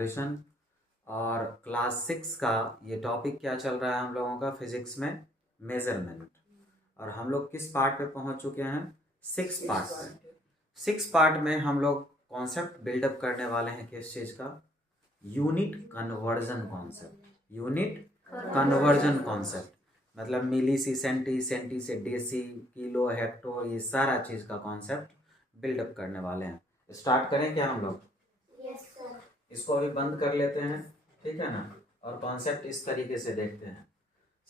Vibration. और class 6 का ये टॉपिक क्या चल रहा है हम लोगों का फिजिक्स में, मेजरमेंट। और हम लोग किस पार्ट पे पहुंच चुके हैं? 6 पार्ट पे। 6 पार्ट में हम लोग कॉन्सेप्ट बिल्डअप करने वाले हैं किस चीज़ का? Unit conversion concept. Unit conversion concept मतलब मिली से सेंटी, सेंटी से डेसी, किलो, हेक्टो, ये सारा चीज़ का कॉन्सेप्ट बिल्डअप करने वाले हैं। स्टार्ट करें क्या हम लोग? Yes sir. इसको अभी बंद कर लेते हैं, ठीक है ना। और कॉन्सेप्ट इस तरीके से देखते हैं।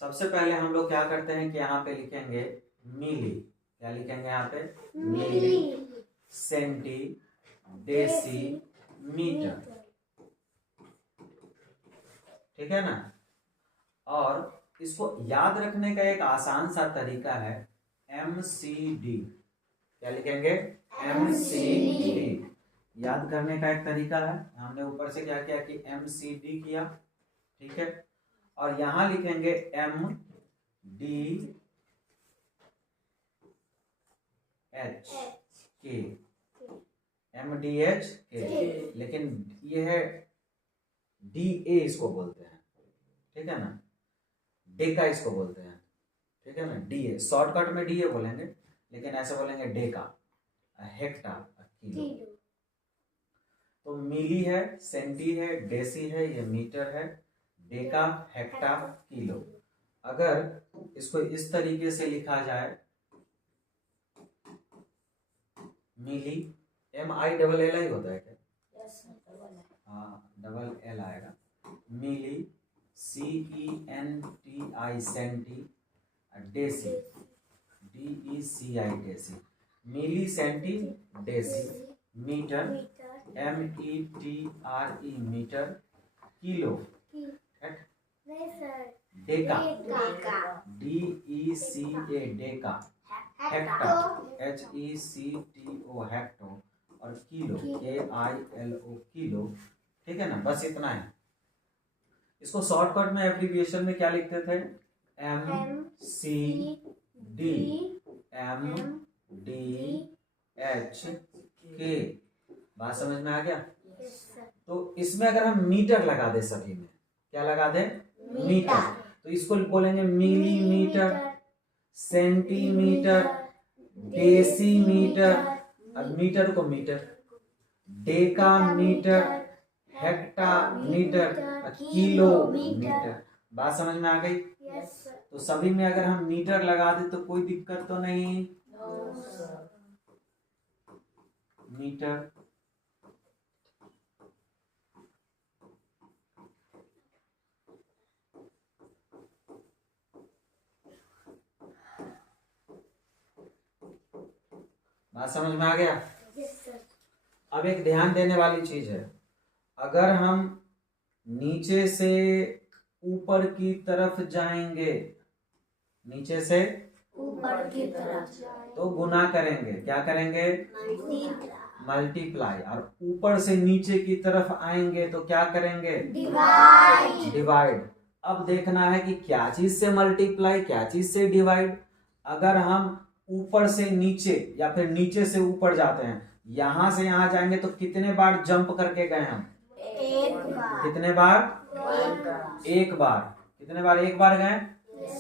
सबसे पहले हम लोग क्या करते हैं कि यहाँ पे लिखेंगे मिली। क्या लिखेंगे यहाँ पे? मिली, सेंटी, डेसी, मीटर, ठीक है ना। और इसको याद रखने का एक आसान सा तरीका है MCD। क्या लिखेंगे? MCD। याद करने का एक तरीका है। हमने ऊपर से क्या किया कि MCD किया, ठीक है। और यहां लिखेंगे MDH के, MDH के, लेकिन ये है DA इसको बोलते हैं, ठीक है ना। डेका इसको बोलते हैं, ठीक है ना। DA शॉर्टकट में DA बोलेंगे, लेकिन ऐसे बोलेंगे डेका, हेक्टा, किलो। तो मिली है, सेंटी है, डेसी है, ये मीटर है, डेका, हेक्टा, किलो। अगर इसको इस तरीके से लिखा जाए, मिली, MILLI होता है क्या? हाँ, डबल L आएगा। Milli, CENTI centi, deci, DECI deci. Milli, centi, deci, metre, METRE metre, kilo, deca, DECA deca, hecta, HECTO hecto, और किलो, KILO किलो, ठीक है ना। बस इतना है। इसको शॉर्टकट में एब्रिविएशन में क्या लिखते थे? MCD, MDHK। बात समझ में आ गया? तो इसमें अगर हम मीटर लगा दे, सभी में क्या लगा दे? मीटर। तो इसको बोलेंगे मिलीमीटर, सेंटीमीटर, डेसीमीटर, और मीटर को metre, decametre, hectametre, kilometre. बात समझ में आ गई? तो सभी में अगर हम मीटर लगा दे तो कोई दिक्कत तो नहीं? मीटर, बात समझ में आ गया? अब एक ध्यान देने वाली चीज है, अगर हम नीचे से ऊपर की तरफ जाएंगे, नीचे से ऊपर की तरफ तो गुना करेंगे, क्या करेंगे? मल्टीप्लाई। और ऊपर से नीचे की तरफ आएंगे तो क्या करेंगे? डिवाइड। अब देखना है कि क्या चीज से मल्टीप्लाई, क्या चीज से डिवाइड। अगर हम ऊपर से नीचे या फिर नीचे से ऊपर जाते हैं, यहां से यहां जाएंगे तो कितने बार जंप करके गए हम? कितने बार? एक बार। कितने बार एक बार गए?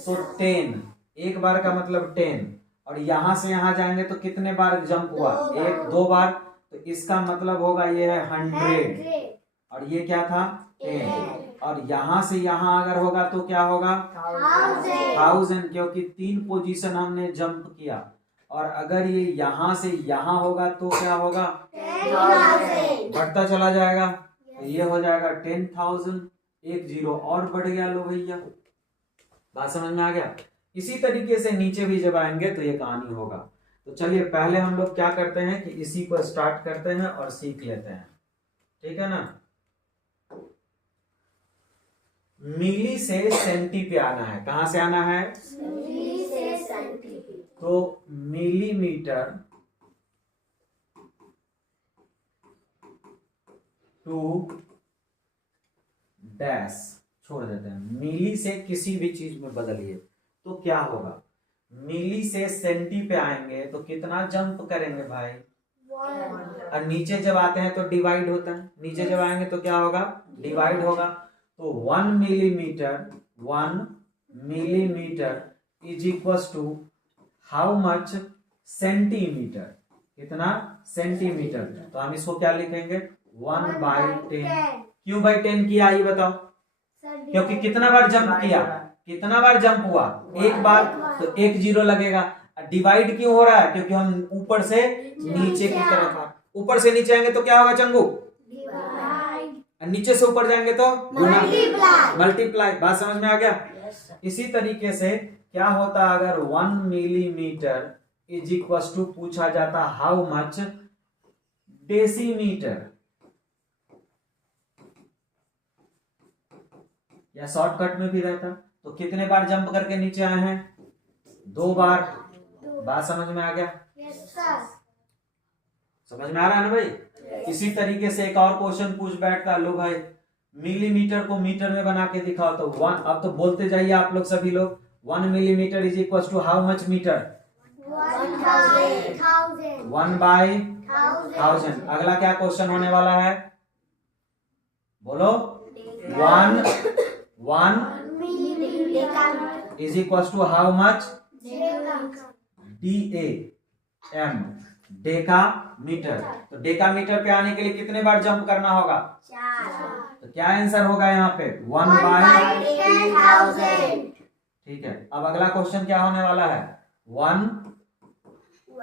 तो 10। एक बार का मतलब 10। और यहां से यहां जाएंगे तो कितने बार जंप हुआ? एक, दो बार। तो इसका मतलब होगा ये है 100, और ये क्या था? 10। और यहां से यहां अगर होगा तो क्या होगा? 1000, क्योंकि 3 पोजीशन हमने जंप किया। और अगर ये यहां से यहां होगा तो क्या होगा? बढ़ता चला जाएगा। तो ये हो जाएगा 10,000। एक जीरो और बढ़ गया। लो भैया, बात समझ में आ गया? इसी तरीके से नीचे भी जब आएंगे तो ये कहानी होगा। तो चलिए पहले हम लोग क्या करते हैं कि इसी को स्टार्ट करते हैं और सीख लेते हैं, ठीक है ना। मिली से सेंटी पे आना है। कहां से आना है? मिली से सेंटी। तो मिलीमीटर टू डैश छोड़ देते हैं। मिली से किसी भी चीज में बदलिए तो क्या होगा? मिली से सेंटी पे आएंगे तो कितना जंप करेंगे भाई? और नीचे जब आते हैं तो डिवाइड होता है, नीचे जब आएंगे तो क्या होगा, डिवाइड होगा। तो 1 millimetre is equal to how much centimetre, कितना, सेंटीमीटर। तो हम इसको क्या लिखेंगे, 1/10। क्यों बाई 10 किया ये बताओ, क्योंकि कितना बार जंप किया, कितना बार जंप हुआ, एक बार, तो 1 0 लगेगा। डिवाइड क्यों हो रहा है, क्योंकि हम ऊपर से नीचे की तरफ आ, ऊपर से नीचे आएंगे तो क्या होगा चंगू, नीचे से ऊपर जाएंगे तो मल्टीप्लाई। बात समझ में आ गया। इसी तरीके से क्या होता अगर 1 मिलीमीटर इज इक्वल टू पूछा जाता हाउ मच डेसीमीटर, या शॉर्टकट में भी रहता तो कितने बार जंप करके नीचे आए हैं, 2 बार। बात समझ में आ गया, समझ में आ रहा है ना भाई। इसी तरीके से एक और क्वेश्चन पूछ बैठता, लो भाई मिलीमीटर को मीटर में बना के दिखाओ, तो 1, अब तो बोलते जाइए आप लोग सभी लोग, 1 millimetre is equal to how much metre, 1/1000। अगला क्या क्वेश्चन होने वाला है, बोलो, 1 is equal to how much DAM, decametre. तो डेका मीटर पे आने के लिए कितने बार जंप करना होगा, 4। तो क्या आंसर होगा यहाँ पे, 1/10,000। ठीक है, अब अगला क्वेश्चन क्या होने वाला है, 1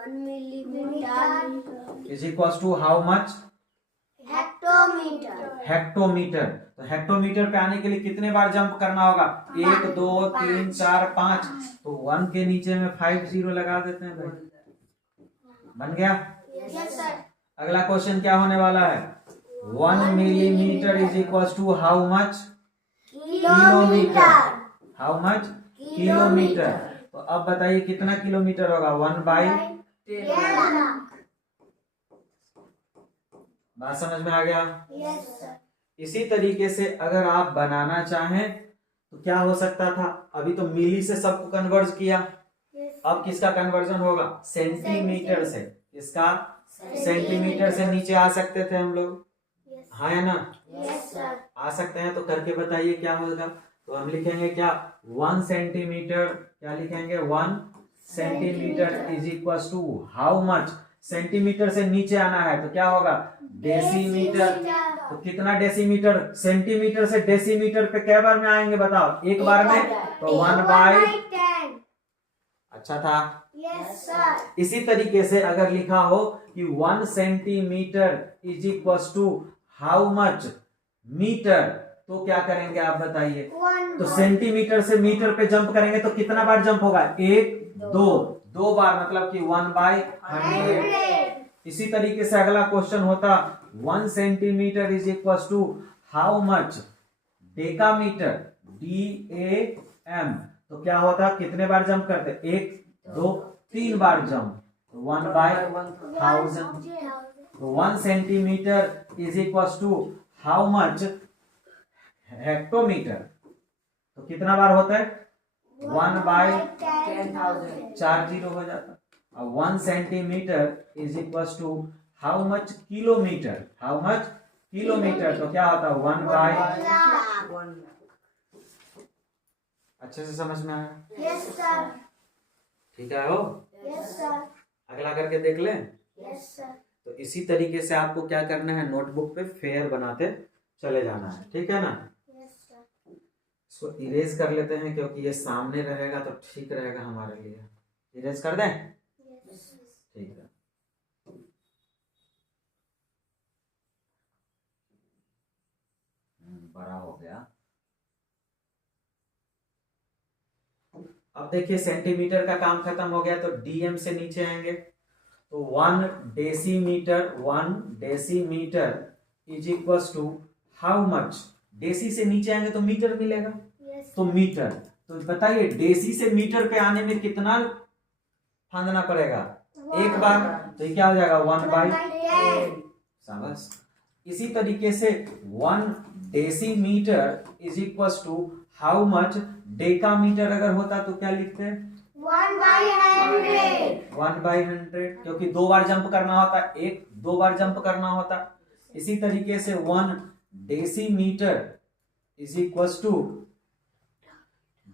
millimetre is equal to how much hectometre. तो हेक्टोमीटर पे आने के लिए कितने बार जंप करना होगा, 1 2 3 4 5। तो 1 के नीचे में 5 0 लगा देते हैं भाई, बन गया। अगला क्वेश्चन क्या होने वाला है, 1 millimetre is equal to how much kilometre, how much kilometre. तो अब बताइए कितना किलोमीटर होगा, 1/10। बात समझ में आ गया। इसी तरीके से अगर आप बनाना चाहें तो क्या हो सकता था, अभी तो मिली से सबको कन्वर्ज किया, अब किसका कन्वर्जन होगा, सेंटीमीटर से। इसका सेंटीमीटर से नीचे आ सकते थे हम लोग, हाँ है ना, आ सकते हैं। तो करके बताइए क्या होगा। तो हम लिखेंगे क्या, 1 सेंटीमीटर, क्या लिखेंगे, 1 centimetre is equal to how much, centimetre से नीचे आना है तो क्या होगा, डेसीमीटर। तो कितना डेसीमीटर, सेंटीमीटर से डेसीमीटर पे क्या बार में आएंगे बताओ, एक बार में, तो 1/10। अच्छा था। Yes sir. इसी तरीके से अगर लिखा हो कि 1 centimetre is equal to how much metre, तो क्या करेंगे आप बताइए। तो सेंटीमीटर से मीटर पे जंप करेंगे तो कितना बार जंप होगा, 1 2 बार, मतलब कि 1/100। इसी तरीके से अगला क्वेश्चन होता 1 centimetre is equal to how much decametre, DAM। तो क्या होता, कितने बार जंप करते, 1 2 3 बार जंप, 1/1000। तो 1 centimetre is equal to how much hectometre. तो कितना बार होता है, 1/10,000, 4 0 हो जाता। अब 1 centimetre is equal to how much kilometre, how much kilometre. तो क्या होता है, 1/1। अच्छे से समझ में आया, यस सर। ठीक है हो, यस सर। अगला करके देख लें। Yes sir. तो इसी तरीके से आपको क्या करना है, नोटबुक पे फेयर बनाते चले जाना है, ठीक है ना। इसको इरेज कर लेते हैं क्योंकि ये सामने रहेगा तो ठीक रहेगा हमारे लिए। इरेज कर दें, ठीक है। बड़ा हो गया। अब देखिए सेंटीमीटर का काम खत्म हो गया, तो DM से नीचे आएंगे तो 1 decimetre is equal to how much, deci से नीचे आएंगे तो मीटर मिलेगा, तो मीटर। तो बताइए डेसी से मीटर पे आने में कितना फांदना पड़ेगा, एक बार, तो ये क्या हो जाएगा, 1/10। शाबाश। इसी तरीके से 1 decimetre is equal to how much decametre अगर होता तो क्या लिखते हैं, 1/100। 1/100, क्योंकि 2 बार जंप करना होता, 1 2 बार जंप करना होता। इसी तरीके से 1 decimetre is equal to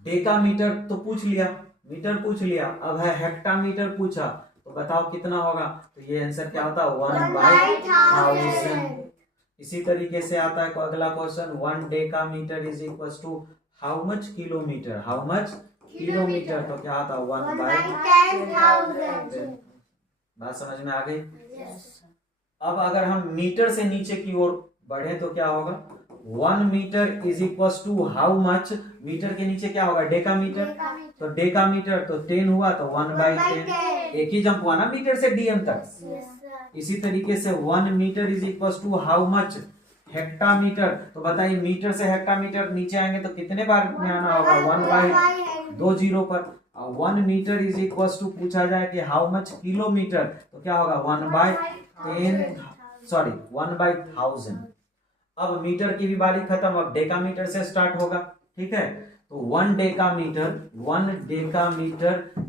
decametre तो पूछ लिया, मीटर पूछ लिया, अब है हेक्टामीटर पूछा, तो बताओ कितना होगा। तो ये आंसर क्या होता है 1/1000। इसी तरीके से आता है अगला question 1 decametre is equal to how much kilometre, how much kilometre, तो क्या आता है 1/10,000। बात समझ में आ गई। अब अगर हम मीटर से नीचे की ओर बढ़े तो क्या होगा 1 metre is equal to how much, metre के नीचे क्या होगा डेकामीटर, तो डेकामीटर तो 10 हुआ तो 1/10, एक ही जंप हुआ ना मीटर से डीएम तक। इसी तरीके से 1 metre is equal to how much hectametre, तो बताइए मीटर से हेक्टामीटर नीचे आएंगे तो कितने बार में आना होगा 1/20 पर। 1 मीटर इज इक्वल टू पूछा जाए कि हाउ मच किलोमीटर, तो क्या होगा 1/1000। अब मीटर की भी बारी खत्म, अब डेकामीटर से स्टार्ट होगा, ठीक है। तो 1 decametre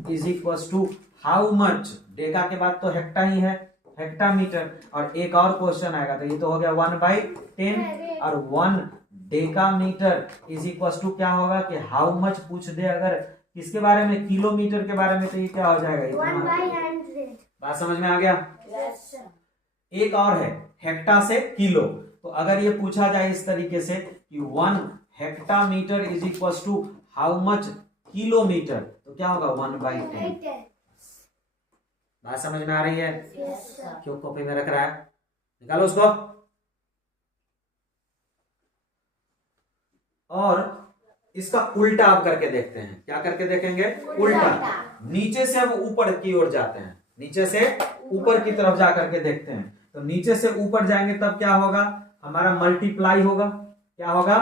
is equal to how much, deca के बाद तो हेक्टा ही है, हेक्टामीटर। और एक और क्वेश्चन आएगा तो ये तो हो गया 1/10, और 1 डेकामीटर इज इक्वल टू क्या होगा कि हाउ मच पूछ दे अगर किसके बारे में, किलोमीटर के बारे में, तो ये क्या हो जाएगा 1/100। बात समझ में आ गया। एक और है हेक्टा से किलो, तो अगर ये पूछा जाए इस तरीके से कि 1 hectometre is equal to how much kilometre, तो क्या होगा 1/10। बात समझ में आ रही है। क्यों कॉपी में रख रहा है, निकालो उसको। और इसका उल्टा आप करके देखते हैं, क्या करके देखेंगे उल्टा। नीचे से अब ऊपर की ओर जाते हैं, नीचे से ऊपर की तरफ जा करके देखते हैं, तो नीचे से ऊपर जाएंगे तब क्या होगा हमारा मल्टीप्लाई होगा, क्या होगा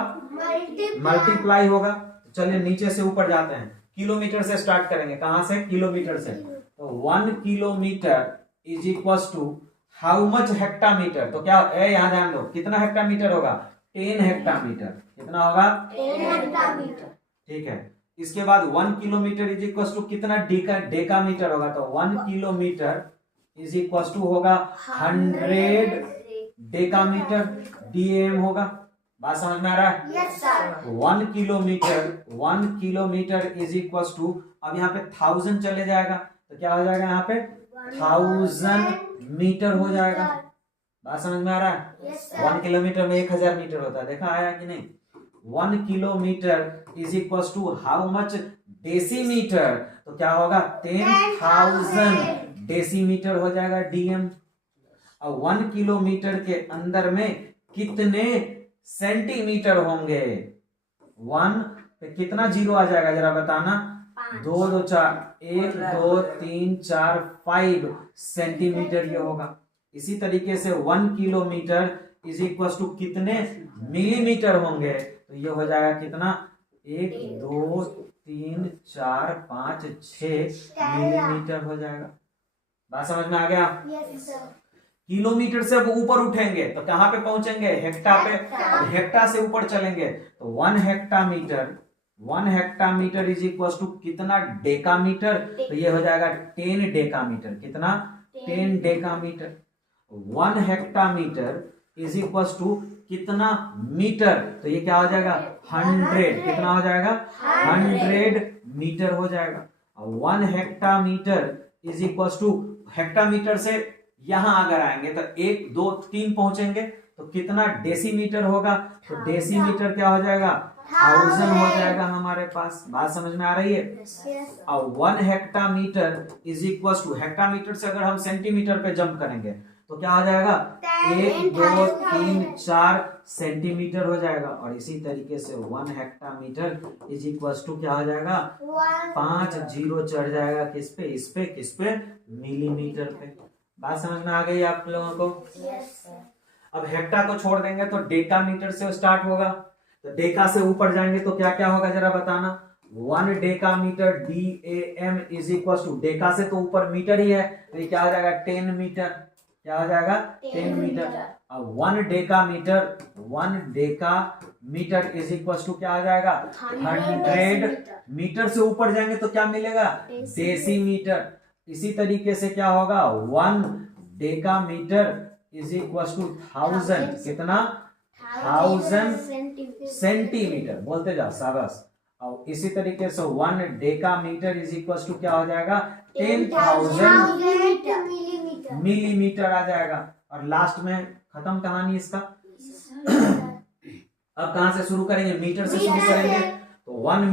मल्टीप्लाई होगा। तो चलिए नीचे से ऊपर जाते हैं, किलोमीटर से स्टार्ट करेंगे, कहां से किलोमीटर से। तो 1 kilometre is equal to how much hectametre, तो क्या यहाँ ध्यान दो कितना हेक्टामीटर होगा 10 हेक्टामीटर, कितना होगा 10 हेक्टामीटर। ठीक है। इसके बाद 1 किलोमीटर इज इक्वल टू कितना डेकामीटर होगा, तो 1 किलोमीटर इज इक्वल टू होगा 100 डेकामीटर, डीएम होगा। बात समझ में आ रहा है। Yes sir. 1 kilometre is equal to, अब यहाँ पे 1000 चले जाएगा तो क्या हो जाएगा यहाँ पे 1000 मीटर हो जाएगा। बात समझ में आ रहा है। Yes sir. 1 किलोमीटर में 1000 मीटर होता है, देखा आया कि नहीं। 1 kilometre is equal to how much decimetre, तो क्या होगा 10,000 डेसीमीटर हो जाएगा डीएम। और 1 किलोमीटर के अंदर में कितने सेंटीमीटर होंगे, 1 पे कितना जीरो आ जाएगा जरा बताना। 2 2 4 1 2 3 4 5 सेंटीमीटर ये होगा। इसी तरीके से 1 किलोमीटर इज इक्वल टू कितने मिलीमीटर होंगे, तो ये हो जाएगा कितना 1 2 3 4 5 6 मिलीमीटर हो जाएगा। बात समझ में आ गया। Yes sir. किलोमीटर से अब ऊपर उठेंगे तो कहां पे पहुंचेंगे हेक्टा पे, हेक्टा से ऊपर चलेंगे तो 1 हेक्टामीटर इज इक्वल टू कितना डेकामीटर, तो ये हो जाएगा 10 डेकामीटर, कितना 10 decametre. 1 hectometre is equal to कितना मीटर, तो ये क्या हो जाएगा 100, कितना हो जाएगा 100 मीटर हो जाएगा। 1 hectometre is equal to, hectometre से यहां अगर आएंगे तो 1 2 3 पहुंचेंगे तो कितना डेसीमीटर होगा, तो डेसीमीटर क्या हो जाएगा 1000 हो जाएगा हमारे पास। बात समझ में आ रही है। और 1 hectometre is equal to, hectometre से अगर हम सेंटीमीटर पे जंप करेंगे तो क्या हो जाएगा 1 2 3 4 सेंटीमीटर हो जाएगा। और इसी तरीके से 1 हेक्टामीटर इज इक्वल टू क्या हो जाएगा 5 जीरो चढ़ जाएगा किस पे, इस पे, किस पे मिलीमीटर पे। बात समझ में आ गई आप लोगों को। अब हेक्टा को छोड़ देंगे तो डेकामीटर से स्टार्ट होगा, तो डेका से ऊपर जाएंगे तो क्या क्या होगा जरा बताना। 1 decametre DAM is equal to, deca से तो ऊपर मीटर ही है तो ये क्या हो जाएगा 10 मीटर, क्या हो जाएगा 10 मीटर। अब 1 डेकामीटर इज इक्वल टू क्या हो जाएगा 100 मीटर से ऊपर जाएंगे तो क्या मिलेगा डेसीमीटर। इसी तरीके से क्या होगा 1 डेकामीटर इज इक्वल टू 1000 कितना 1000 सेंटीमीटर, बोलते जाओ शाबाश। और इसी तरीके से 1 डेकामीटर इज इक्वल टू क्या हो जाएगा 10,000 मिलीमीटर आ जाएगा। और लास्ट में खत्म कहानी इसका। अब कहां से शुरू करेंगे, मीटर से शुरू करेंगे। तो 1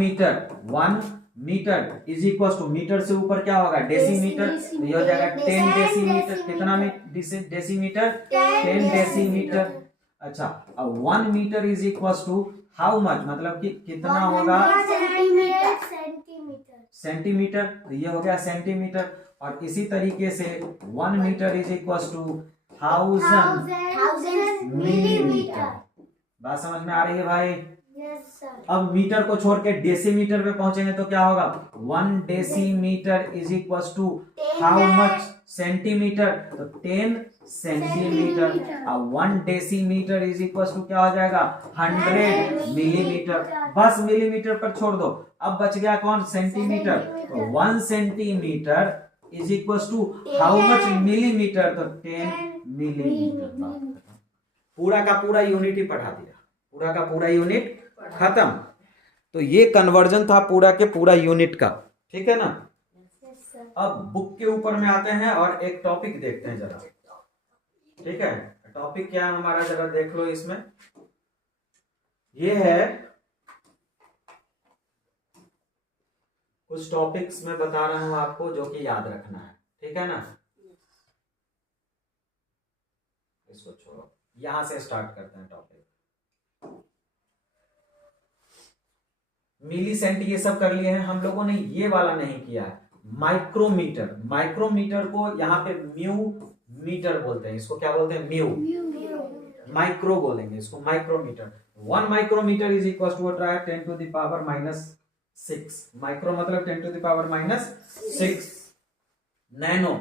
metre is equal to, metre से ऊपर क्या होगा डेसीमीटर, तो ये हो जाएगा 10 डेसीमीटर। कितना डेसीमीटर 10 डेसीमीटर। अच्छा अब 1 metre is equal to how much, मतलब कि कितना होगा सेंटीमीटर, तो ये हो गया सेंटीमीटर। और इसी तरीके से 1 metre is equal to 1000 millimetre. बात समझ में आ रही है भाई? अब मीटर को छोड़ के डेसीमीटर पे पहुंचेंगे तो क्या होगा 1 decimetre is equal to how much centimetre, तो 10 सेंटीमीटर। अब 1 डेसीमीटर इज इक्वल टू क्या हो जाएगा 100 मिलीमीटर। बस मिलीमीटर पर छोड़ दो, अब बच गया कौन सेंटीमीटर। तो 1 centimetre is equal to how much millimetre, तो 10 मिलीमीटर। पूरा का पूरा यूनिट ही पढ़ा दिया, पूरा का पूरा यूनिट खत्म। तो ये कन्वर्जन था पूरा के पूरा यूनिट का, ठीक है ना। अब बुक के ऊपर में आते हैं और एक टॉपिक देखते हैं जरा, ठीक है। टॉपिक क्या है हमारा जरा देख लो, इसमें ये है कुछ टॉपिक्स मैं बता रहा हूं आपको जो कि याद रखना है, ठीक है ना। इसको छोड़ो, यहां से स्टार्ट करते हैं टॉपिक। मिली सेंट ये सब कर लिए हैं हम लोगों ने, ये वाला नहीं किया है। माइक्रोमीटर, माइक्रोमीटर को यहाँ पे म्यू मीटर बोलते हैं, इसको क्या बोलते हैं म्यू, माइक्रो बोलेंगे इसको micrometre. 1 micrometre is equal to होता है 10 टू द पावर -6। माइक्रो मतलब 10 to the power -6। Nano,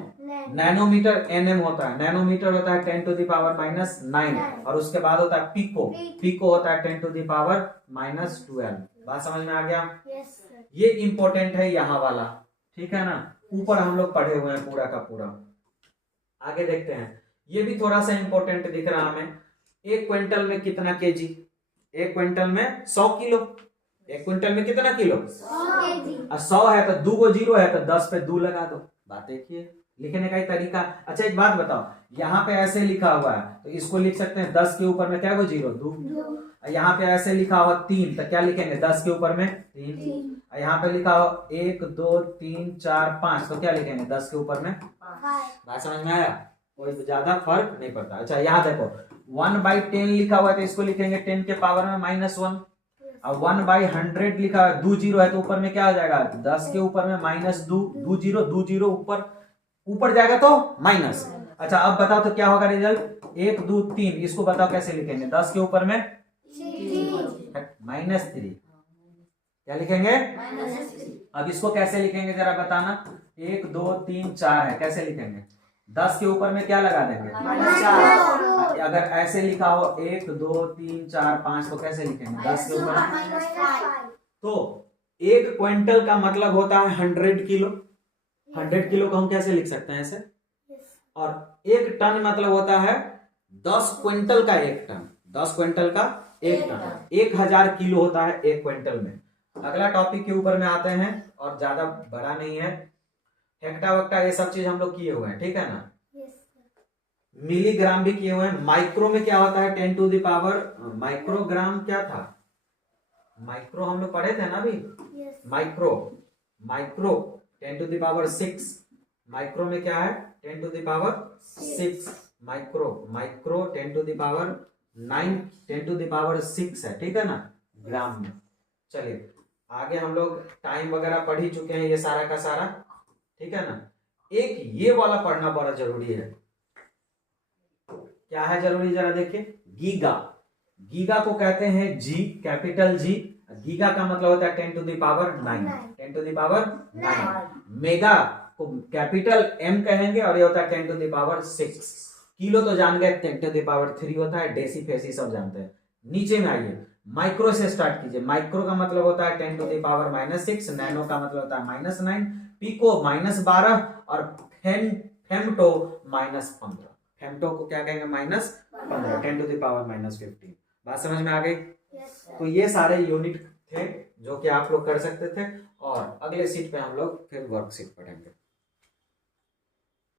nanometre nm होता है, नैनोमीटर होता है 10 टू द पावर -9। और उसके बाद होता है पिको, पिको होता है 10 टू द पावर -12। बात समझ में आ गया? ये इंपॉर्टेंट है यहाँ वाला, ठीक है ना। ऊपर हम लोग पढ़े हुए हैं पूरा का पूरा। आगे देखते हैं, ये भी थोड़ा सा इंपॉर्टेंट दिख रहा हमें। 1 क्विंटल में कितना केजी, 1 क्विंटल में 100 किलो। 1 क्विंटल में कितना किलो 100 है, तो 2 गो जीरो है तो 10 पे 2 लगा दो। बात देखिए, लिखने का ही तरीका। अच्छा एक बात बताओ, यहाँ पे ऐसे लिखा हुआ है तो इसको लिख सकते हैं 10 के ऊपर में क्या गो जीरो 2। यहाँ पे ऐसे लिखा हुआ 3 तो क्या लिखेंगे 10 के ऊपर में 3। यहाँ पे लिखा हुआ 1 2 3 4 5 तो क्या लिखेंगे 10 के ऊपर में 5। बात समझ में आया? कोई ज्यादा फर्क नहीं पड़ता। अच्छा यहाँ देखो 1/10 लिखा हुआ है तो इसको लिखेंगे 10 के पावर में -1। अब 1/100 लिखा है, 2 जीरो है तो ऊपर में क्या हो जाएगा 10 के ऊपर में -2, 2 जीरो ऊपर जाएगा तो माइनस। अच्छा अब बताओ तो क्या होगा रिजल्ट 1 2 3, इसको बताओ कैसे लिखेंगे 10 के ऊपर में -3। क्या लिखेंगे अब इसको कैसे लिखेंगे जरा बताना। 1 2 3 4 है, कैसे लिखेंगे 10 के ऊपर में क्या लगा देंगे -4। अगर ऐसे लिखा हो 1 2 3 4 5 तो कैसे लिखेंगे 10 के ऊपर। तो 1 क्विंटल का मतलब होता है 100 किलो। 100 किलो को हम कैसे लिख सकते हैं ऐसे। और 1 टन मतलब होता है 10 क्विंटल का 1 टन, 10 क्विंटल का 1 टन। 1000 किलो होता है 1 क्विंटल में। अगला टॉपिक के ऊपर में आते हैं और ज्यादा बड़ा नहीं है, हेक्टा वक्टा ये सब चीज हम लोग किए हुए हैं, ठीक है ना। मिलीग्राम भी किए हुए हैं। माइक्रो में क्या होता है 10 टू द पावर, माइक्रोग्राम क्या था, माइक्रो हम लोग पढ़े थे ना अभी। Micro 10 to the power 6। Micro में क्या है 10 to the power 6। Micro 10 to the power 9, 10 to the power 6 है, ठीक है ना ग्राम में। चलिए आगे हम लोग टाइम वगैरह पढ़ ही चुके हैं ये सारा का सारा, ठीक है ना। एक ये वाला पढ़ना बड़ा जरूरी है। क्या है जरूरी जरा देखिए, गीगा। गीगा को कहते हैं जी, कैपिटल जी। गीगा का मतलब होता है 10 to the power 9, 10 to the power 9। Mega को कैपिटल एम कहेंगे और ये होता है 10 टू द पावर 6। किलो तो जान गए 10 टू द पावर 3 होता है। डेसी फेसी सब जानते हैं। नीचे में आइए, माइक्रो से स्टार्ट कीजिए। माइक्रो का मतलब होता है 10 टू द पावर -6। नैनो का मतलब होता है -9। पिको -12 और फेमटो -15। फेम्टो को क्या कहेंगे? -15, 10⁻⁻15। बात समझ में आ गई? Yes, sir. तो ये सारे यूनिट थे जो कि आप लोग कर सकते थे, और अगले सीट पे हम लोग फिर वर्कशीट पढ़ेंगे।